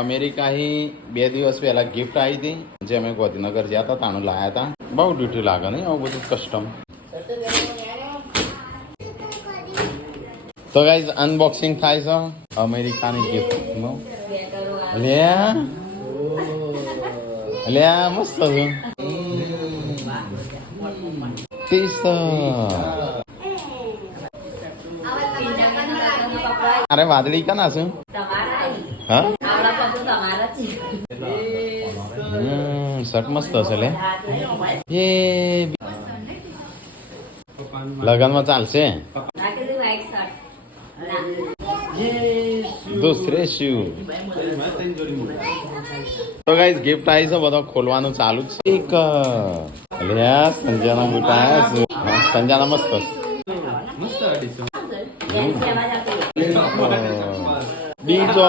અમેરિકાથી 2 દિવસ પહેલા ગિફ્ટ આવી હતી જે અમે ગાંધીનગર ગયા હતા તાનું લાયા હતા. બહુ ડ્યુટી લાગે નહીં આવું બધું કસ્ટમ. તો ગાઈઝ અનબોક્સિંગ થાય છે અમેરિકાની ગિફ્ટનું. અલ્યા મસ્ત છે. અરે વાદળી કના છે? હા શર્ટ મસ્ત હશે લે. એ લગનમાં ચાલશે. દૂસરે શું તો ગાઈસ ગિફ્ટ આવી છે બધો ખોલવાનું ચાલુ જ છે. એક અલ્યા સંજાના બુટા આવ્યા છે. સંજાના મસ્ત બીજો